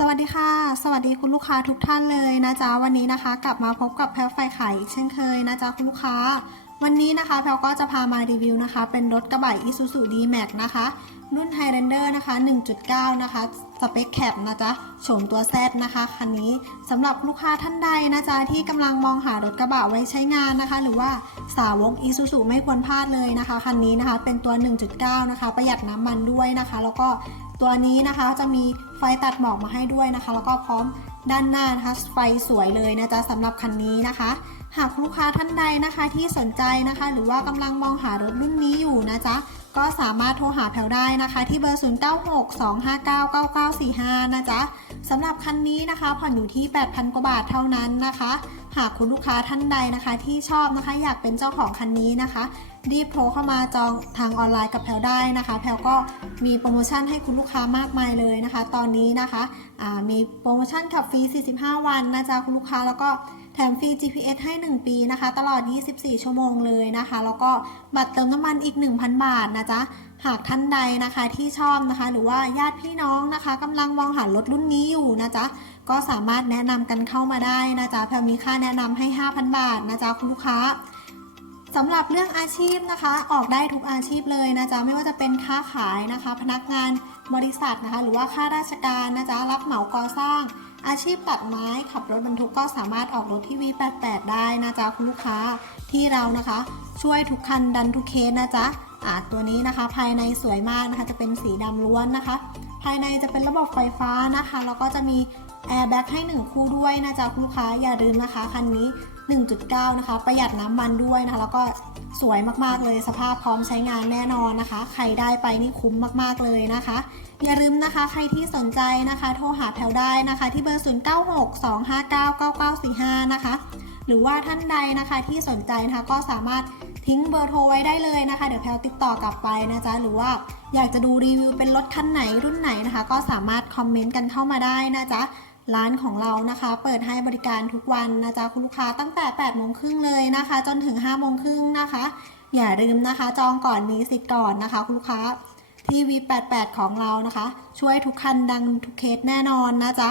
สวัสดีค่ะ สวัสดีคุณลูกค้าทุกท่านเลยนะจ๊ะวันนี้นะคะ กลับมาพบกับแพลวไฟไข่เช่นเคยนะจ๊ะคุณลูกค้า วันนี้นะคะแพลวก็จะพามารีวิวนะคะ เป็นรถกระบะ Isuzu D-Max นะคะ รุ่น Highlander นะคะ 1.9 นะคะสเปคแคปนะจ๊ะโฉมตัว Z นะคะคันนี้สำหรับลูกค้าท่านใดนะจ๊ะที่กำลังมองหารถกระบะไว้ใช้งานนะคะ หรือว่าสาวก Isuzu ไม่ควรพลาดเลยนะคะคันนี้นะคะ เป็นตัว 1.9 นะคะ ประหยัดน้ำมันด้วยนะคะ แล้วก็ตัวนี้นะคะจะมีไฟตัดหมอกมาให้ด้วยนะคะ แล้วก็พร้อมด้านหน้านะคะไฟสวยเลยนะจ๊ะสำหรับคันนี้นะคะ หากลูกค้าท่านใดนะคะที่สนใจนะคะ หรือว่ากำลังมองหารถรุ่นนี้อยู่นะจ๊ะก็สามารถโทรหาแพลวได้นะคะ ที่เบอร์ 0962599945 นะจ๊ะสำหรับคันนี้นะคะผ่อนอยู่ที่ 8,000 กว่าบาทเท่านั้นนะคะ หากคุณลูกค้าท่านใดนะคะ ที่ชอบนะคะอยากเป็นเจ้าของคันนี้นะคะ รีบโทรเข้ามาจองทางออนไลน์กับแพลได้นะคะ แพลก็มีโปรโมชั่นให้คุณลูกค้ามากมายเลยนะคะ ตอนนี้นะคะมีโปรโมชั่นขับฟรี 45 วันนะจ๊ะคุณลูกค้าแล้วก็แถมฟรี GPS ให้ 1 ปีนะคะ ตลอด 24 ชั่วโมงเลยนะคะ แล้วก็บัตรเติมน้ำมันอีก 1,000 บาทนะจ๊ะ หากท่านใดนะคะที่ชอบนะคะ หรือว่าญาติพี่น้องนะคะกำลังมองหารถรุ่นนี้อยู่นะจ๊ะ ก็สามารถแนะนำกันเข้ามาได้นะจ๊ะแพลมีค่าแนะนำให้ 5,000 บาทนะจ๊ะคุณลูกค้า สำหรับเรื่องอาชีพนะคะ ออกได้ทุกอาชีพเลยนะจ๊ะไม่ว่าจะเป็นค้าขายนะคะ พนักงานบริษัทนะคะ หรือว่าข้าราชการนะจ๊ะรับเหมาก่อสร้าง อาชีพตัดไม้ขับรถบรรทุกก็สามารถออกรถที่ V88 ได้นะจ๊ะคุณลูกค้าที่เรานะคะ ช่วยทุกคันดันทุกเคสนะจ๊ะอ่าตัวนี้นะคะ ภายในสวยมากนะคะจะเป็นสีดำล้วนนะคะายในจะเป็นระบบไฟฟ้านะคะ แล้วก็จะมีแอร์แบ็กให้ 1 คู่ด้วยนะจ๊ะคุณลูกค้าอย่าลืมนะคะคันนี้ 1.9 นะคะ ประหยัดน้ำมันด้วยนะคะ แล้วก็สวยมากๆเลยสภาพพร้อมใช้งานแน่นอนนะคะ ใครได้ไปนี่คุ้มมากๆเลยนะคะ อย่าลืมนะคะใครที่สนใจนะคะ โทรหาแถวได้นะคะ ที่เบอร์ 0962599945 นะคะ หรือว่าท่านใดนะคะที่สนใจนะคะก็สามารถ ทิ้งเบอร์โทรไว้ได้เลยนะคะ เดี๋ยวแพลติดต่อกลับไปนะจ๊ะ หรือว่าอยากจะดูรีวิวเป็นรถคันไหนรุ่นไหนนะคะ ก็สามารถคอมเมนต์กันเข้ามาได้นะจ๊ะร้านของเรานะคะ เปิดให้บริการทุกวันนะจ๊ะคุณลูกค้าตั้งแต่8โมงครึ่งเลยนะคะ จนถึง5โมงครึ่งนะคะ อย่าลืมนะคะ จองก่อนมีสิทธิ์ก่อนนะคะ คุณลูกค้าทีวี88 ของเรานะคะ ช่วยทุกคันดังทุกเคสแน่นอนนะจ๊ะ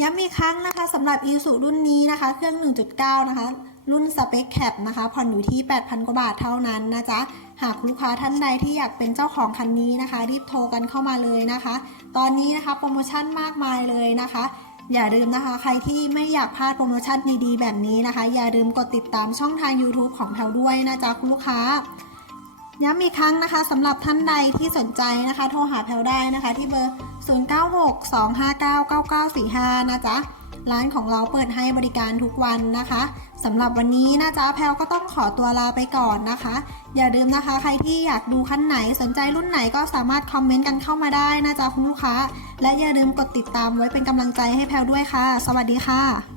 ย้ำอีกครั้งนะคะสำหรับ i s u รุ่นนี้นะคะ เครื่อง 1.9 นะคะ รุ่นสเปคแคปนะคะผ่อนอยู่ที่ 8,000 กว่าบาทเท่านั้นนะจ๊ะ หากลูกค้าท่านใดที่อยากเป็นเจ้าของคันนี้นะคะ รีบโทรกันเข้ามาเลยนะคะ ตอนนี้นะคะโปรโมชั่นมากมายเลยนะคะ อย่าลืมนะคะ ใครที่ไม่อยากพลาดโปรโมชั่นดีๆ แบบนี้นะคะ อย่าลืมกดติดตามช่องทาง YouTube ของแถวด้วยนะจ๊ะคุณลูกค้าย้ำอีกครั้งนะคะสำหรับท่านใดที่สนใจนะคะ โทรหาแพลได้นะคะ ที่เบอร์ 0962599945 นะจ๊ะ ร้านของเราเปิดให้บริการทุกวันนะคะสำหรับวันนี้นะจ๊ะแพลวก็ต้องขอตัวลาไปก่อนนะคะ อย่าลืมนะคะ ใครที่อยากดูคันไหนสนใจรุ่นไหนก็สามารถคอมเมนต์กันเข้ามาได้นะจ๊ะคุณลูกค้า และอย่าลืมกดติดตามไว้เป็นกำลังใจให้แพลวด้วยค่ะ สวัสดีค่ะ